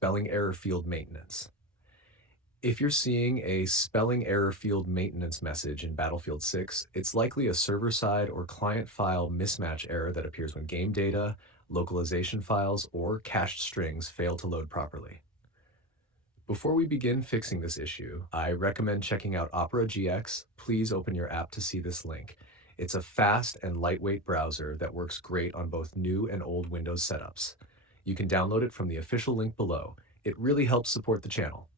spelling error field maintenance. If you're seeing a spelling error field maintenance message in Battlefield 6, it's likely a server-side or client file mismatch error that appears when game data, localization files, or cached strings fail to load properly. Before we begin fixing this issue, I recommend checking out Opera GX. Please open your app to see this link. It's a fast and lightweight browser that works great on both new and old Windows setups. You can download it from the official link below. It really helps support the channel.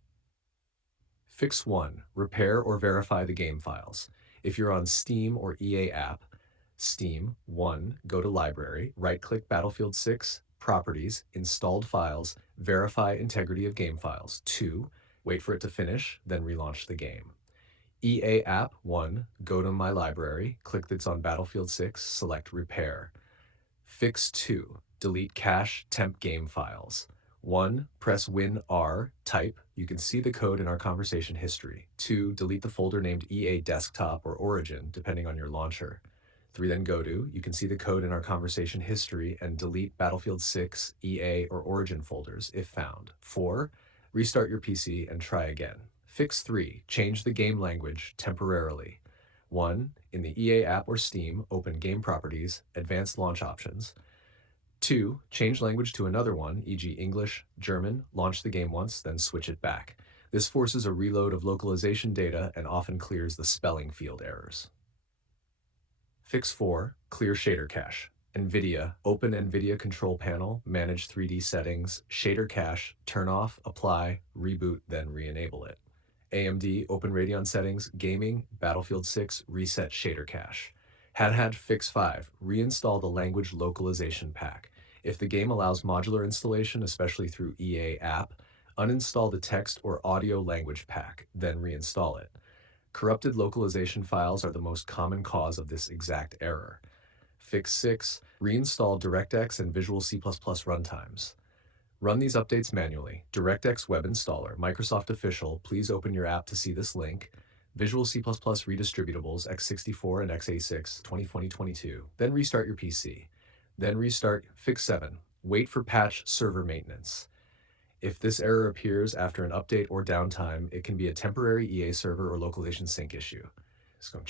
Fix 1. Repair or verify the game files. If you're on Steam or EA app, Steam, 1. Go to Library, right-click Battlefield 6, Properties, Installed Files, verify integrity of game files. 2. Wait for it to finish, then relaunch the game. EA app, 1. Go to My Library, click that's on Battlefield 6, select Repair. Fix 2. Delete cache temp game files. 1. Press Win R, type. You can see the code in our conversation history. 2. Delete the folder named EA Desktop or Origin, depending on your launcher. 3. Then go to. You can see the code in our conversation history and delete Battlefield 6, EA, or Origin folders if found. 4. Restart your PC and try again. Fix 3. Change the game language temporarily. 1. In the EA app or Steam, open Game Properties, Advanced Launch Options. 2. Change language to another one, e.g. English, German, launch the game once, then switch it back. This forces a reload of localization data and often clears the spelling field errors. Fix 4. Clear shader cache. NVIDIA, open NVIDIA Control Panel, manage 3D settings, shader cache, turn off, apply, reboot, then re-enable it. AMD, open Radeon settings, gaming, Battlefield 6, reset shader cache. Fix 5, reinstall the language localization pack. If the game allows modular installation, especially through EA app, uninstall the text or audio language pack, then reinstall it. Corrupted localization files are the most common cause of this exact error. Fix 6, reinstall DirectX and Visual C++ runtimes. Run these updates manually. DirectX Web Installer, Microsoft Official, please open your app to see this link. Visual C++ redistributables, x64 and x86, 2020-22. Then restart your PC. Then restart. Fix 7. Wait for patch server maintenance. If this error appears after an update or downtime, it can be a temporary EA server or localization sync issue. Just go check.